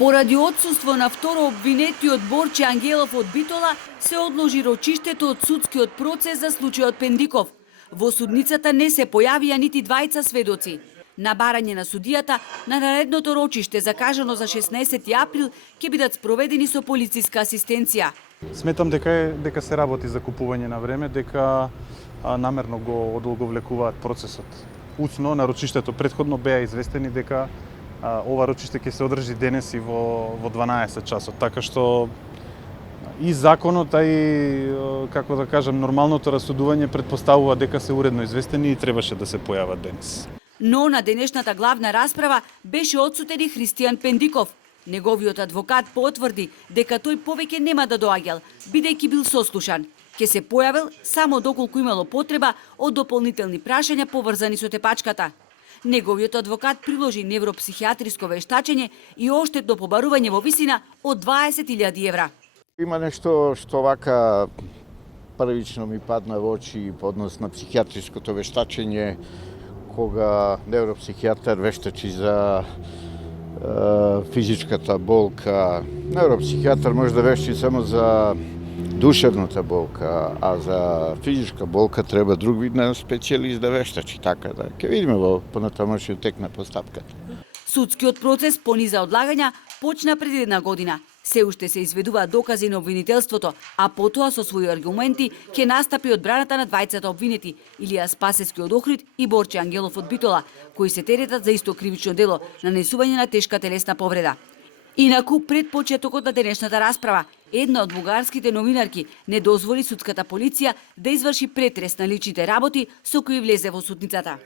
Поради отсуство на второ обвинетиот Борче Ангелов од Битола, се одложи рочиштето од судскиот процес за случајот Пендиков. Во судницата не се појавија нити двајца сведоци. На барање на судијата, на наредното рочиште, закажано за 16 април, ќе бидат спроведени со полициска асистенција. Сметам дека се работи за купување на време, дека намерно го одолговлекуваат процесот. Уцно на рочиштето претходно беа известени дека ова рочиште ќе се одржи денес и во 12 часот, така што и законот, а и, како да кажам, нормалното расудување предпоставува дека се уредно известени и требаше да се појават денес. Но на денешната главна расправа беше одсутен и Христијан Пендиков. Неговиот адвокат потврди дека тој повеќе нема да доаѓал, бидејќи бил сослушан. Ке се појавил само доколку имало потреба од дополнителни прашања поврзани со тепачката. Неговиот адвокат приложи невропсихијатриско вештачење и оштетно побарување во висина од 20.000 евра. Има нешто што вака првично ми падна во очи по однос на психијатриското вештачење, кога невропсихијатар вештачи за физичката болка. Невропсихијатар може да вештачи само за душевната болка, а за физичка болка треба друг вид на специјалист да вештачи, така да ќе видиме во понатамошниот тек на постапката. Судскиот процес по низа одлагања почна пред една година. Се уште се изведуваат докази на обвинителството, а потоа со своји аргументи ќе настапи одбраната на двајцата обвинети, Илија Спасевски од Охрид и Борче Ангелов од Битола, кои се теретат за исто кривично дело, нанесување на тешка телесна повреда. Инаку, пред почетокот на денешната расправа, една од бугарските новинарки не дозволи судската полиција да изврши претрес на личните работи со кои влезе во судницата.